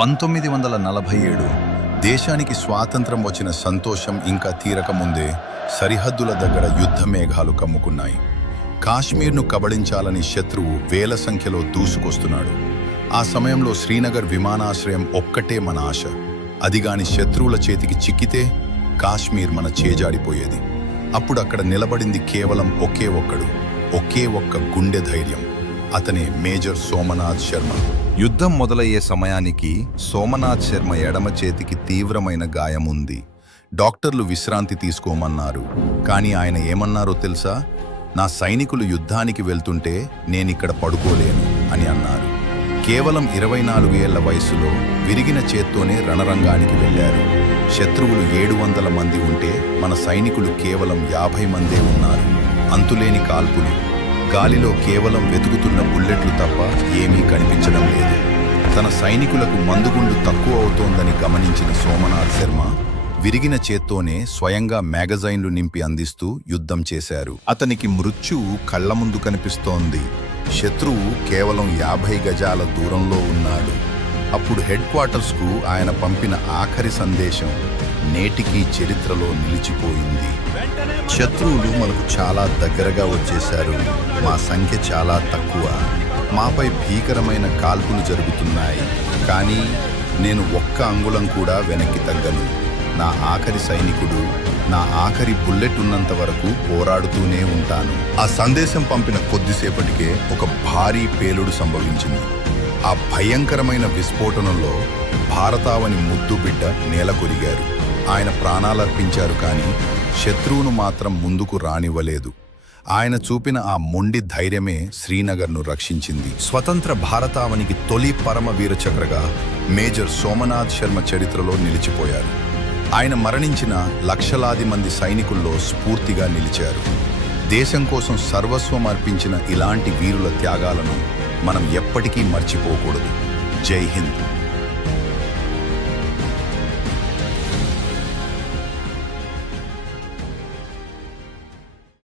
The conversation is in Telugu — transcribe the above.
1947 దేశానికి స్వాతంత్రం వచ్చిన సంతోషం ఇంకా తీరకముందే సరిహద్దుల దగ్గర యుద్ధ మేఘాలు కమ్ముకున్నాయి. కాశ్మీర్ను కబళించాలని శత్రువు వేల సంఖ్యలో దూసుకొస్తున్నాడు. ఆ సమయంలో శ్రీనగర్ విమానాశ్రయం ఒక్కటే మన ఆశ. అదిగాని శత్రువుల చేతికి చిక్కితే కాశ్మీర్ మన చేజాడిపోయేది. అప్పుడు అక్కడ నిలబడింది కేవలం ఒకే ఒక్క గుండె ధైర్యం. అతనే మేజర్ సోమనాథ్ శర్మ. యుద్ధం మొదలయ్యే సమయానికి సోమనాథ్ శర్మ ఎడమ చేతికి తీవ్రమైన గాయం ఉంది. డాక్టర్లు విశ్రాంతి తీసుకోమన్నారు. కానీ ఆయన ఏమన్నారో తెలుసా? నా సైనికులు యుద్ధానికి వెళ్తుంటే నేనిక్కడ పడుకోలేను అని అన్నారు. కేవలం 24 ఏళ్ల వయసులో విరిగిన చేత్తోనే రణరంగానికి వెళ్లారు. శత్రువులు 700 మంది ఉంటే మన సైనికులు కేవలం 50 మందే ఉన్నారు. అంతులేని కాల్పులు, గాలిలో కేవలం వెతుకుతున్న బుల్లెట్లు తప్ప ఏమీ కనిపించడం లేదు. తన సైనికులకు మందుగుండు తక్కువ అవుతోందని గమనించిన సోమనాథ్ శర్మ విరిగిన చేత్తోనే స్వయంగా మ్యాగజైన్లు నింపి అందిస్తూ యుద్ధం చేశారు. అతనికి మృత్యువు కళ్ల ముందు కనిపిస్తోంది. శత్రువు కేవలం 50 గజాల దూరంలో ఉన్నాడు. అప్పుడు హెడ్ క్వార్టర్స్కు ఆయన పంపిన ఆఖరి సందేశం నేటికీ చరిత్రలో నిలిచిపోయింది. శత్రువులు మనకు చాలా దగ్గరగా వచ్చేశారు. మా సంఖ్య చాలా తక్కువ. మాపై భీకరమైన కాల్పులు జరుగుతున్నాయి. కానీ నేను ఒక్క అంగుళం కూడా వెనక్కి తగ్గను. నా ఆఖరి సైనికుడు, నా ఆఖరి బుల్లెట్ ఉన్నంత వరకు పోరాడుతూనే ఉంటాను. ఆ సందేశం పంపిన కొద్దిసేపటికే ఒక భారీ పేలుడు సంభవించింది. ఆ భయంకరమైన విస్ఫోటనంలో భారతావని ముద్దు బిడ్డ నేల కొరిగారు. ఆయన ప్రాణాలర్పించారు. కానీ శత్రువును మాత్రం ముందుకు రానివ్వలేదు. ఆయన చూపిన ఆ మొండి ధైర్యమే శ్రీనగర్ను రక్షించింది. స్వతంత్ర భారతావనికి తొలి పరమవీర చక్రగా మేజర్ సోమనాథ్ శర్మ చరిత్రలో నిలిచిపోయారు. ఆయన మరణించిన లక్షలాది మంది సైనికుల్లో స్ఫూర్తిగా నిలిచారు. దేశం కోసం సర్వస్వం అర్పించిన ఇలాంటి వీరుల త్యాగాలను మనం ఎప్పటికీ మర్చిపోకూడదు. జై హింద్.